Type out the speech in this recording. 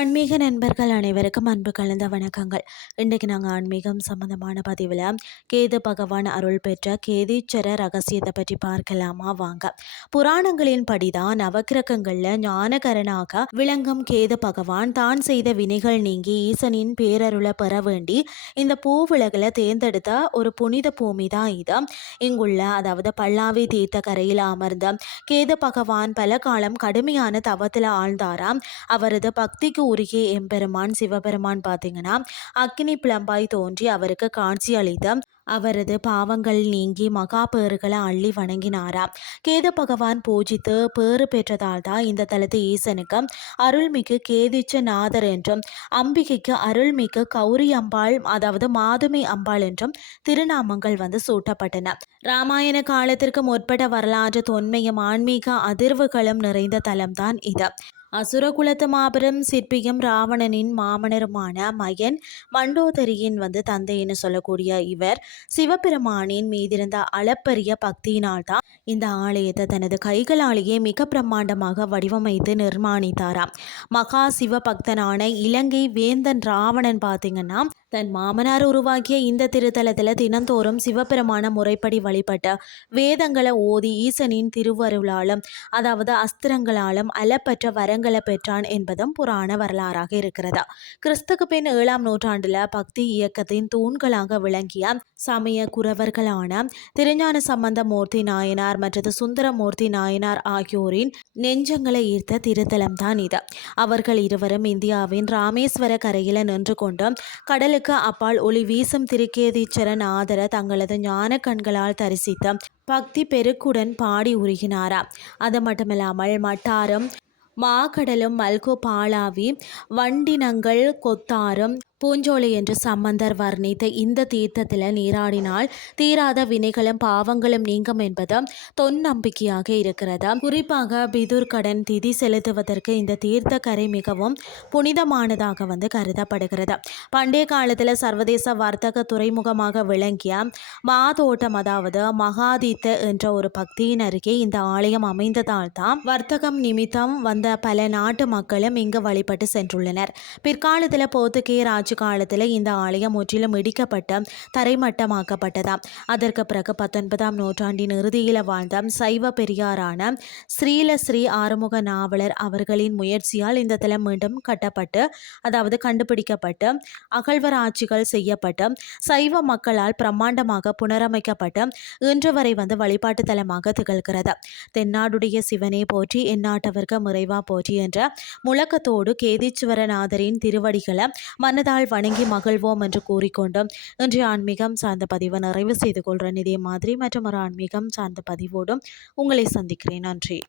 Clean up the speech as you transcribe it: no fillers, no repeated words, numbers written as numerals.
ஆன்மீக நண்பர்கள் அனைவருக்கும் அன்பு கலந்த வணக்கங்கள். இன்றைக்கு நாங்கள் ஆன்மீகம் சம்பந்தமான பதிவில் கேது பகவான் அருள் பெற்ற கேதீச்சர ரகசியத்தை பற்றி பார்க்கலாமா வாங்க. புராணங்களின் படிதான் நவக்கிரகங்களில் ஞானகரனாக விளங்கும் கேது பகவான் தான் செய்த வினைகள் நீங்கி ஈசனின் பேரருளை பெற வேண்டி இந்த பூவுலகில் தேர்ந்தெடுத்த ஒரு புனித பூமி தான் இது. இங்குள்ள அதாவது பல்லாவி தீர்த்த கரையில் அமர்ந்த கேது பகவான் பல காலம் கடுமையான தவத்தில் ஆழ்ந்தாராம். அவரது பக்திக்கு உருகிய எம்பெருமான் சிவபெருமான் பார்த்தீங்கன்னா அக்னி பிளம்பாய் தோன்றி அவருக்கு காட்சி அளித்த அவரது பாவங்கள் நீங்கி மகா பேறுகளை அள்ளி வணங்கினாராம். கேது பகவான் பூஜித்து பேறு பெற்றதால் தான் இந்த தலத்து ஈசனுக்கு அருள்மிகு கேதிச்ச நாதர் என்றும் அம்பிகைக்கு அருள்மிகு கௌரி அம்பாள் அதாவது மாதுமை அம்பாள் என்றும் திருநாமங்கள் சூட்டப்பட்டன. ராமாயண காலத்திற்கு முற்பட்ட வரலாற்று தொன்மையும் ஆன்மீக அதிர்வுகளும் நிறைந்த தலம்தான் இது. அசுரகுலத்து மாபெரும் சிற்பியும் ராவணனின் மாமனருமான மகன் மண்டோதரியின் தந்தைன்னு சொல்லக்கூடிய இவர் சிவபெருமானின் மீதிருந்த அளப்பரிய பக்தியினால் தான் இந்த ஆலயத்தை தனது கைகளாலேயே மிக பிரம்மாண்டமாக வடிவமைத்து நிர்மாணித்தாராம். மகா சிவ பக்தனான இலங்கை வேந்தன் ராவணன் பார்த்தீங்கன்னா தன் மாமனார் உருவாக்கிய இந்த திருத்தலத்தில் தினந்தோறும் சிவபெருமான முறைப்படி வழிபட்ட வேதங்களை ஓதி ஈசனின் திருவருளாலும் அதாவது அஸ்திரங்களாலும் அளப்பற்ற வரங்களை பெற்றான் என்பதும் புராண வரலாறாக இருக்கிறது. கிறிஸ்துக்கு பின் 7ஆம் நூற்றாண்டில் பக்தி இயக்கத்தின் தூண்களாக விளங்கிய சமய குரவர்களான திருஞான சம்பந்த மூர்த்தி நாயனார் மற்றும் சுந்தரமூர்த்தி நாயனார் ஆகியோரின் நெஞ்சங்களை ஈர்த்த திருத்தலம் தான் இது. அவர்கள் இருவரும் இந்தியாவின் ராமேஸ்வர கரையில் நின்று கொண்டு கடலுக்கு அப்பால் ஒளி வீசும் திருக்கேதீச்சரன் ஆதர தங்களது ஞான கண்களால் தரிசித்த பக்தி பெருக்குடன் பாடி உருகினாராம். அது மட்டுமில்லாமல் மட்டாரம் மாக்கடலும் மல்கோ பாலாவி வண்டினங்கள் கொத்தாரும் பூஞ்சோலை என்று சம்பந்தர் வர்ணித்த இந்த தீர்த்தத்தில் நீராடினால் தீராத வினைகளும் பாவங்களும் நீங்கும் என்பது தொன்னம்பிக்கையாக இருக்கிறது. குறிப்பாக பிதுர்கடன் திதி செலுத்துவதற்கு இந்த தீர்த்த கரை மிகவும் புனிதமானதாக கருதப்படுகிறது. பண்டைய காலத்தில் சர்வதேச வர்த்தக துறைமுகமாக விளங்கிய மாதோட்டம் அதாவது மகாதீத்த என்ற ஒரு பக்தியின் அருகே இந்த ஆலயம் அமைந்ததால் தான் வர்த்தகம் நிமித்தம் வந்த பல நாட்டு மக்களும் இங்கு வழிபட்டு சென்றுள்ளனர். பிற்காலத்தில் போர்த்துகேய காலத்தில் இந்த ஆலயம் முற்றிலும் இடிக்கப்பட்டு தரைமட்டமாக்கப்பட்டதாம். அதற்கு பிறகு 19ஆம் நூற்றாண்டின் இறுதியில் வாழ்ந்த சைவ பெரியாரான ஸ்ரீ ஆறுமுக நாவலர் அவர்களின் முயற்சியால் இந்த தலம் மீண்டும் கட்டப்பட்டு அதாவது கண்டுபிடிக்கப்பட்டு அகழ்வராட்சிகள் செய்யப்பட்டு சைவ மக்களால் பிரம்மாண்டமாக புனரமைக்கப்பட்டு இன்று வரை வழிபாட்டு தலமாக திகழ்கிறது. தென்னாடுடைய சிவனை போற்றி எந்நாட்டவர்க்கு முறைவா போற்றி என்ற முழக்கத்தோடு கேதீச்சுவரநாதரின் திருவடிகளை மனதால் வணங்கி மகிழ்வோம் என்று கூறிக்கொண்டும் இன்றைய ஆன்மீகம் சார்ந்த பதிவை நிறைவு செய்து கொள்கிறேன். இதே மாதிரி மற்றும் ஒரு ஆன்மீகம் சார்ந்த பதிவோடும் உங்களை சந்திக்கிறேன். நன்றி.